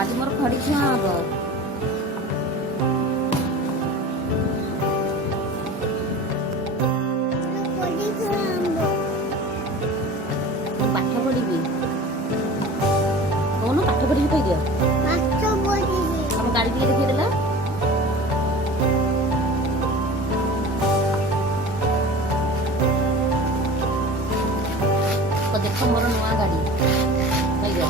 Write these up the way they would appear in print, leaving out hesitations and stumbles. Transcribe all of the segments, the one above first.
ଆଜି ମୋର ଖଡ଼ି ଛୁଆଁ ହବ। ପାଠ ପଢିବି କହୁନ, ପାଠ ପଢିବି କହିଦିଅ। ଆମ ଗାଡି ଟିକେ ଦେଖେଇଦେଲ। ଦେଖ ମୋର ନୂଆ ଗାଡି କହିଦିଅ।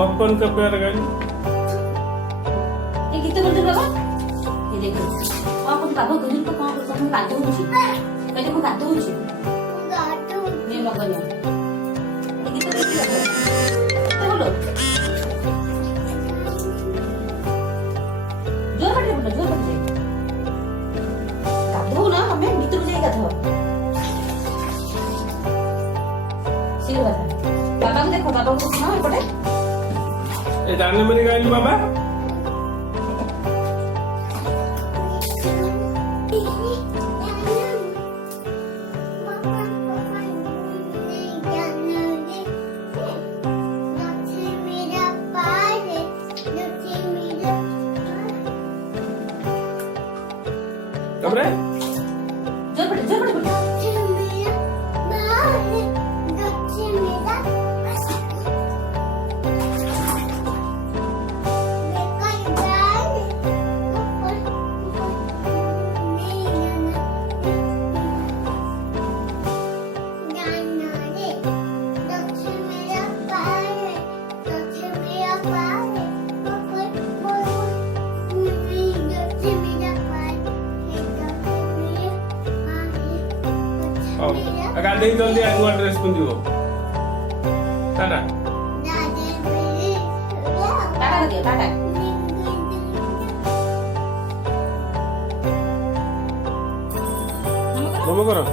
बचपन का प्यार गाड़ी ये गीत बोलते बाबा, ये देखो आप बाबा गुजर को कौन करता है काटो मुझे कहते को काटो मुझे ये लगन ये गीत बोलते बाबा तो बोलो जोर बैठे काटो ना हमें भीतर जाएगा था सीधे बात बाबा को देखो, बाबा को सुनो एपटे जानने मेरी गाड़ी बाबा कमरे जोर बैठे गाड़ी जल्दी नुआ ड्रेस पिंधो टाटा टाटा दियो टाटा नमो करो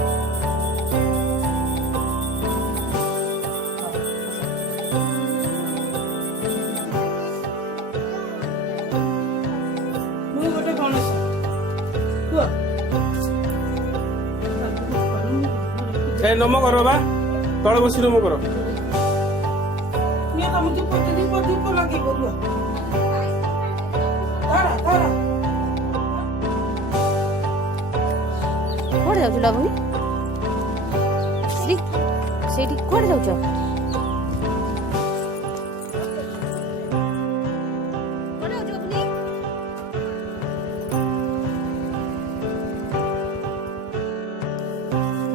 नमो करो बा तले बसी नमो करो କୁଆଡେ ଯାଉଛୁ ଲାଭୁନି? ସେଇଠି କୁଆଡେ ଯାଉଛ?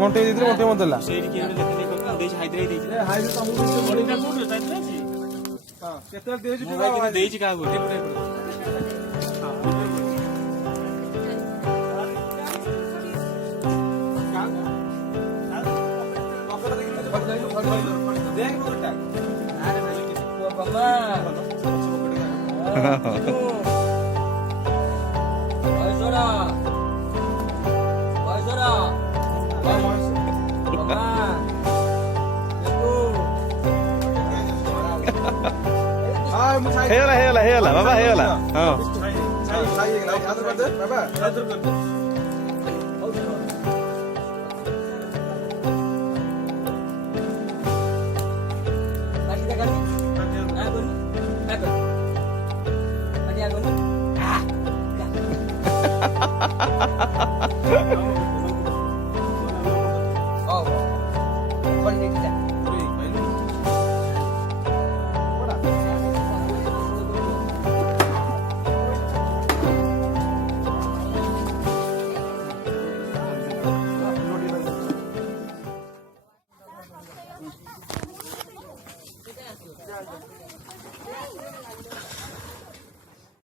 मोटे दिदरे मोटे मत देला ସେଇଠି କିଏ ଗୋଟେ ଦେଖି ଦେଖି ଦେଇଛି ହାଇଦ୍ରାଇ ଦେଇଛି हाइवे तमु बड़ीटा कोड साइड अछि हां केते देछि ମୁଁ ଭାଇ କିନ୍ତୁ ଦେଇଛି କାହାକୁ देख मोटा अरे भाई को बाबा ओए जोरा ହେଇଗଲା ବାବା ହେଇଗଲା ହଁ Oh,